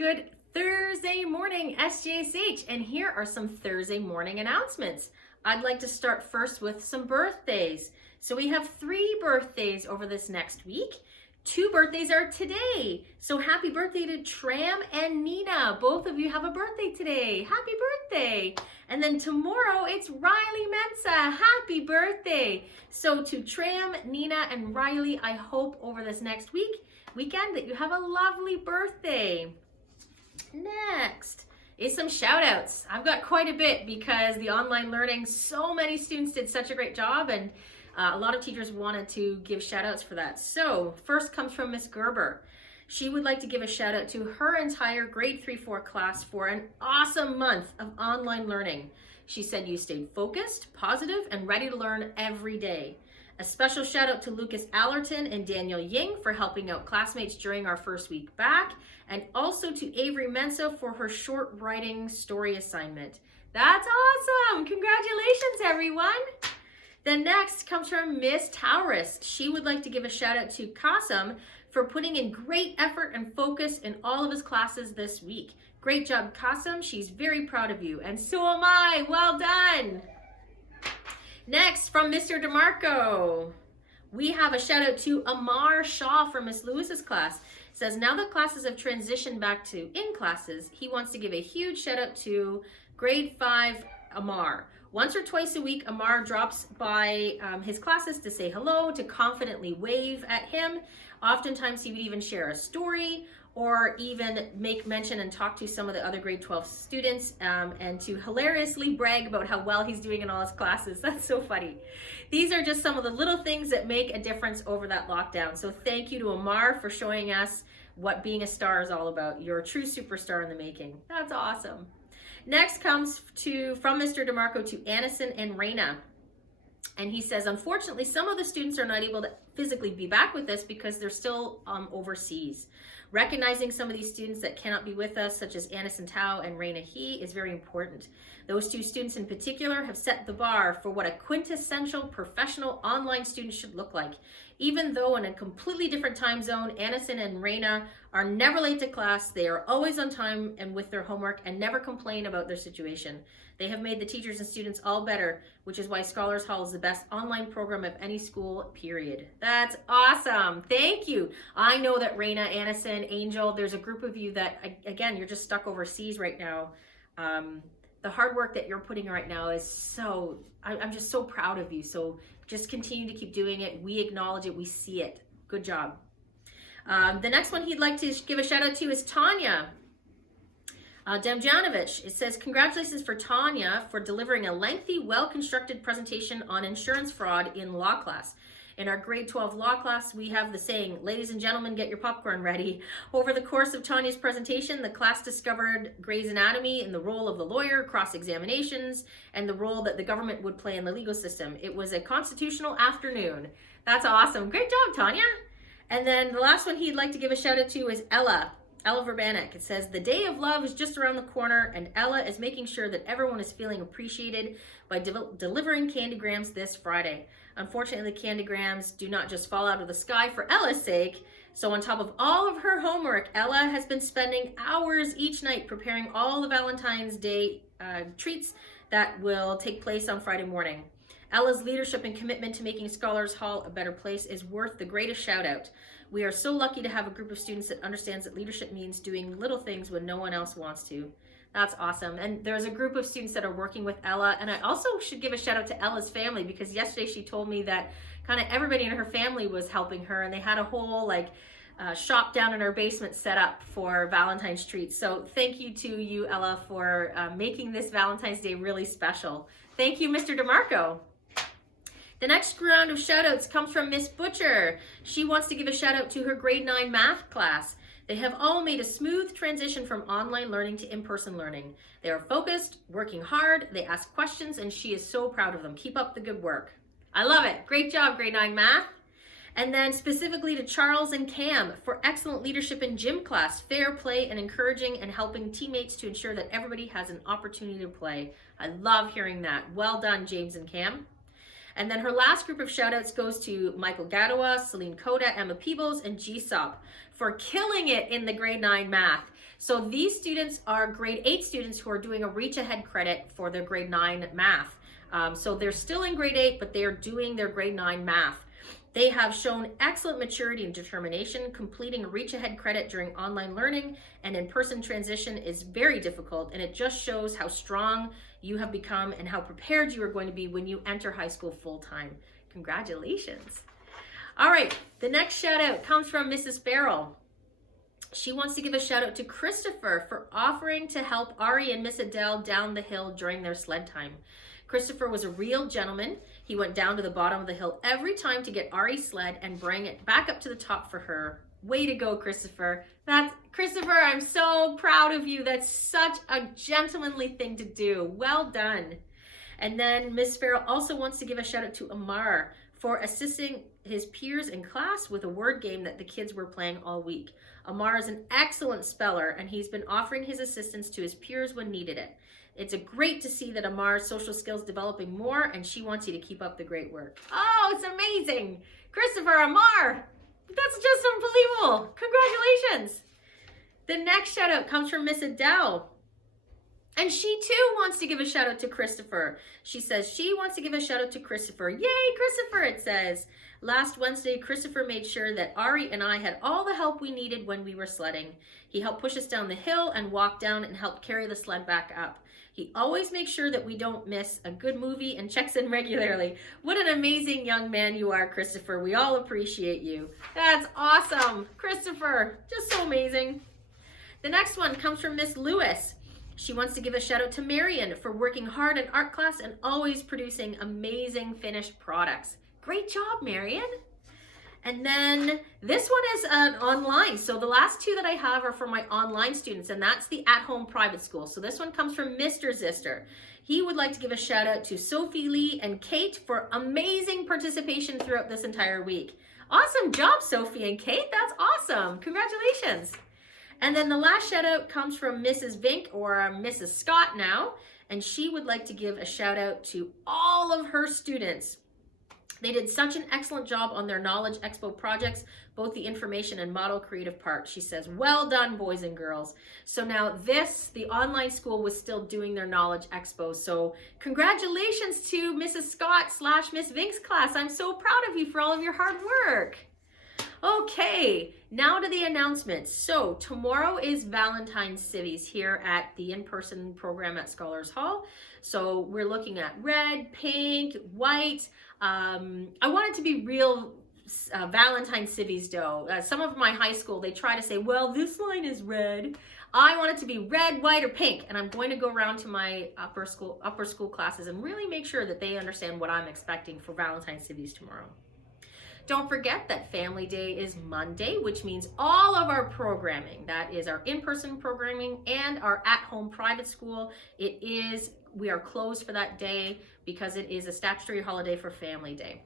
Good Thursday morning, SJSH, and here are some Thursday morning announcements. I'd like to start first with some birthdays. So we have 3 birthdays over this next week. 2 birthdays are today. So happy birthday to Tram and Nina. Both of you have a birthday today. Happy birthday. And then tomorrow it's Riley Mensa. Happy birthday. So to Tram, Nina, and Riley, I hope over this next weekend that you have a lovely birthday. Next is some shout outs. I've got quite a bit because the online learning, so many students did such a great job, and a lot of teachers wanted to give shout outs for that. So first comes from Miss Gerber. She would like to give a shout out to her entire grade 3-4 class for an awesome month of online learning. She said you stayed focused, positive, and ready to learn every day. A special shout out to Lucas Allerton and Daniel Ying for helping out classmates during our first week back, and also to Avery Mensa for her short writing story assignment. That's awesome! Congratulations, everyone! The next comes from Miss Taurus. She would like to give a shout out to Qasim for putting in great effort and focus in all of his classes this week. Great job, Qasim. She's very proud of you, and so am I. Well done! Next, from Mr. DeMarco, we have a shout out to Amar Shaw from Miss Lewis's class. It says, now that classes have transitioned back to in classes, he wants to give a huge shout out to grade 5 Amar. Once or twice a week, Amar drops by his classes to say hello, to confidently wave at him. Oftentimes he would even share a story or even make mention and talk to some of the other grade 12 students and to hilariously brag about how well he's doing in all his classes. That's so funny. These are just some of the little things that make a difference over that lockdown. So thank you to Amar for showing us what being a star is all about. You're a true superstar in the making. That's awesome. Next comes from Mr. DeMarco to Anison and Raina. And he says, unfortunately, some of the students are not able to physically be back with us because they're still overseas. Recognizing some of these students that cannot be with us, such as Anison Tao and Raina He, is very important. Those 2 students in particular have set the bar for what a quintessential professional online student should look like. Even though in a completely different time zone, Anison and Raina are never late to class, they are always on time and with their homework and never complain about their situation. They have made the teachers and students all better, which is why Scholars Hall is the best online program of any school, period. That's awesome. Thank you. I know that Raina, Anison, Angel, there's a group of you that, again, you're just stuck overseas right now. The hard work that you're putting right now is I'm just so proud of you. So just continue to keep doing it. We acknowledge it. We see it. Good job. The next one he'd like to give a shout out to is Tanya Demjanovic. It says, congratulations for Tanya for delivering a lengthy, well-constructed presentation on insurance fraud in law class. In our grade 12 law class, we have the saying, ladies and gentlemen, get your popcorn ready. Over the course of Tanya's presentation, the class discovered Grey's Anatomy and the role of the lawyer, cross-examinations, and the role that the government would play in the legal system. It was a constitutional afternoon. That's awesome. Great job, Tanya. And then the last one he'd like to give a shout out to is Ella Verbanek. It says, the day of love is just around the corner, and Ella is making sure that everyone is feeling appreciated by delivering candygrams this Friday. Unfortunately, the candygrams do not just fall out of the sky for Ella's sake. So on top of all of her homework, Ella has been spending hours each night preparing all the Valentine's Day treats that will take place on Friday morning. Ella's leadership and commitment to making Scholars Hall a better place is worth the greatest shout out. We are so lucky to have a group of students that understands that leadership means doing little things when no one else wants to. That's awesome. And there's a group of students that are working with Ella. And I also should give a shout out to Ella's family, because yesterday she told me that kind of everybody in her family was helping her, and they had a whole shop down in her basement set up for Valentine's treats. So thank you to you, Ella, for making this Valentine's Day really special. Thank you, Mr. DeMarco. The next round of shout outs comes from Miss Butcher. She wants to give a shout out to her grade 9 math class. They have all made a smooth transition from online learning to in-person learning. They are focused, working hard, they ask questions, and she is so proud of them. Keep up the good work. I love it. Great job, grade 9 math. And then specifically to Charles and Cam for excellent leadership in gym class, fair play, and encouraging and helping teammates to ensure that everybody has an opportunity to play. I love hearing that. Well done, James and Cam. And then her last group of shout outs goes to Michael Gadowa, Celine Coda, Emma Peebles, and GSOP for killing it in the grade 9 math. So these students are grade 8 students who are doing a reach ahead credit for their grade 9 math. So they're still in grade 8, but they're doing their grade 9 math. They have shown excellent maturity and determination. Completing a reach ahead credit during online learning and in-person transition is very difficult, and it just shows how strong you have become and how prepared you are going to be when you enter high school full-time. Congratulations. All right, the next shout out comes from Mrs. Farrell. She wants to give a shout out to Christopher for offering to help Ari and Miss Adele down the hill during their sled time. Christopher was a real gentleman. He went down to the bottom of the hill every time to get Ari's sled and bring it back up to the top for her. Way to go, Christopher. Christopher, I'm so proud of you. That's such a gentlemanly thing to do. Well done. And then Miss Farrell also wants to give a shout out to Amar for assisting his peers in class with a word game that the kids were playing all week. Amar is an excellent speller, and he's been offering his assistance to his peers when needed it. It's great to see that Amar's social skills developing more, and she wants you to keep up the great work. Oh, it's amazing. Christopher, Amar, that's just unbelievable. Congratulations. The next shout out comes from Miss Adele. And she too wants to give a shout out to Christopher. She says she wants to give a shout out to Christopher. Yay, Christopher, it says. Last Wednesday, Christopher made sure that Ari and I had all the help we needed when we were sledding. He helped push us down the hill and walk down and helped carry the sled back up. He always makes sure that we don't miss a good movie and checks in regularly. What an amazing young man you are, Christopher. We all appreciate you. That's awesome. Christopher, just so amazing. The next one comes from Miss Lewis. She wants to give a shout out to Marion for working hard in art class and always producing amazing finished products. Great job, Marion. And then this one is online. So the last two that I have are for my online students, and that's the at-home private school. So this one comes from Mr. Zister. He would like to give a shout out to Sophie, Lee, and Kate for amazing participation throughout this entire week. Awesome job, Sophie and Kate. That's awesome. Congratulations. And then the last shout out comes from Mrs. Vink, or Mrs. Scott now, and she would like to give a shout out to all of her students. They did such an excellent job on their Knowledge Expo projects, both the information and model creative part. She says, well done, boys and girls. So now the online school was still doing their Knowledge Expo. So congratulations to Mrs. Scott / Miss Vink's class. I'm so proud of you for all of your hard work. Okay, now to the announcements. So tomorrow is Valentine Civvies here at the in-person program at Scholars Hall. So we're looking at red, pink, white. I want it to be real Valentine Civvies dough. Some of my high school, they try to say, well, this line is red. I want it to be red, white, or pink. And I'm going to go around to my upper school classes and really make sure that they understand what I'm expecting for Valentine Civvies tomorrow. Don't forget that Family Day is Monday, which means all of our programming, that is our in-person programming and our at-home private school, we are closed for that day because it is a statutory holiday for Family Day.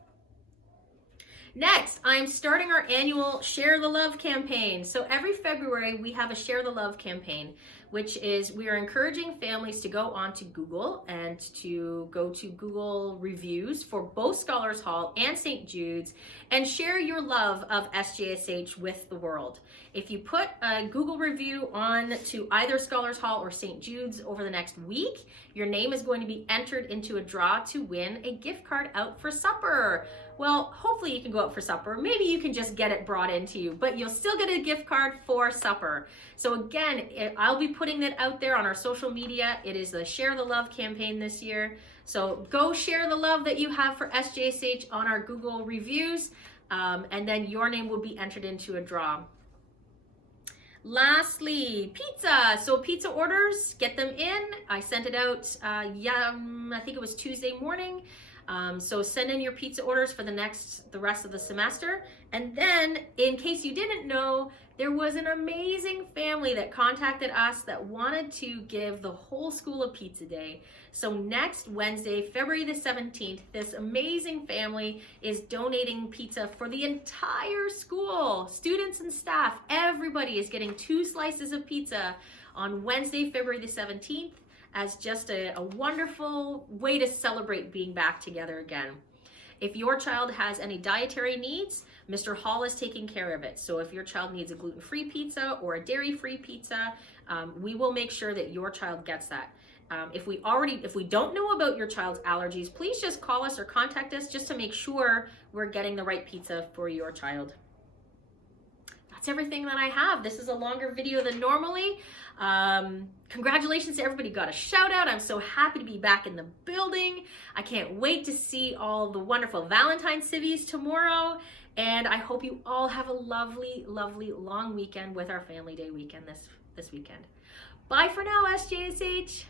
Next, I'm starting our annual Share the Love campaign. So every February we have a Share the Love campaign, which is we are encouraging families to go onto Google and to go to Google reviews for both Scholars Hall and St. Jude's and share your love of SJSH with the world. If you put a Google review on to either Scholars Hall or St. Jude's over the next week, your name is going to be entered into a draw to win a gift card out for supper. Well, hopefully you can go out for supper. Maybe you can just get it brought into you, but you'll still get a gift card for supper. So again, I'll be putting that out there on our social media. It is the Share the Love campaign this year. So go share the love that you have for SJSH on our Google reviews, and then your name will be entered into a draw. Lastly, pizza. So pizza orders, get them in. I sent it out, I think it was Tuesday morning. So send in your pizza orders for the rest of the semester. And then, in case you didn't know, there was an amazing family that contacted us that wanted to give the whole school a pizza day. So next Wednesday, February the 17th, this amazing family is donating pizza for the entire school. Students and staff, everybody is getting 2 slices of pizza on Wednesday, February the 17th. As just a wonderful way to celebrate being back together again. If your child has any dietary needs, Mr. Hall is taking care of it. So if your child needs a gluten-free pizza or a dairy-free pizza, we will make sure that your child gets that. If we don't know about your child's allergies, please just call us or contact us just to make sure we're getting the right pizza for your child. That's everything that I have. This is a longer video than normally. Congratulations to everybody who got a shout out. I'm so happy to be back in the building. I can't wait to see all the wonderful Valentine Civvies tomorrow. And I hope you all have a lovely, lovely long weekend with our Family Day weekend this weekend. Bye for now, SJSH.